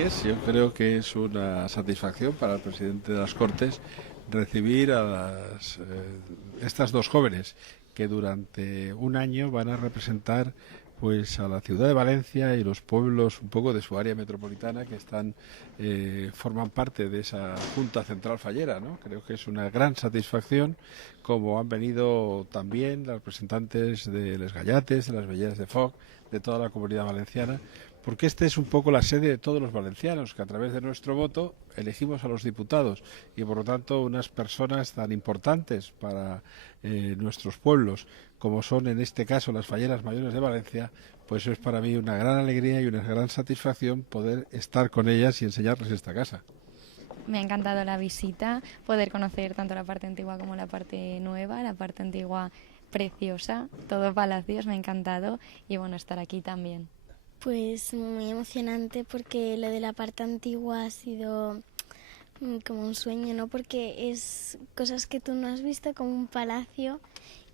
es, yo creo que es una satisfacción para el presidente de las Cortes recibir a estas dos jóvenes que durante un año van a representar pues a la ciudad de Valencia y los pueblos un poco de su área metropolitana que forman parte de esa Junta Central Fallera, ¿no? Creo que es una gran satisfacción, como han venido también los representantes de Les Gallates, de las Belleras de Foc, de toda la comunidad valenciana, porque este es un poco la sede de todos los valencianos, que a través de nuestro voto elegimos a los diputados y por lo tanto unas personas tan importantes para nuestros pueblos como son en este caso las Falleras Mayores de Valencia, pues es para mí una gran alegría y una gran satisfacción poder estar con ellas y enseñarles esta casa. Me ha encantado la visita, poder conocer tanto la parte antigua como la parte nueva, la parte antigua preciosa, todos palacios, me ha encantado y bueno, estar aquí también. Pues muy emocionante porque lo de la parte antigua ha sido como un sueño, ¿no? Porque es cosas que tú no has visto como un palacio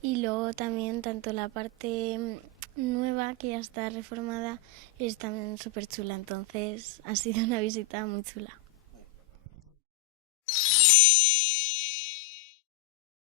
y luego también tanto la parte nueva que ya está reformada es también súper chula, entonces ha sido una visita muy chula.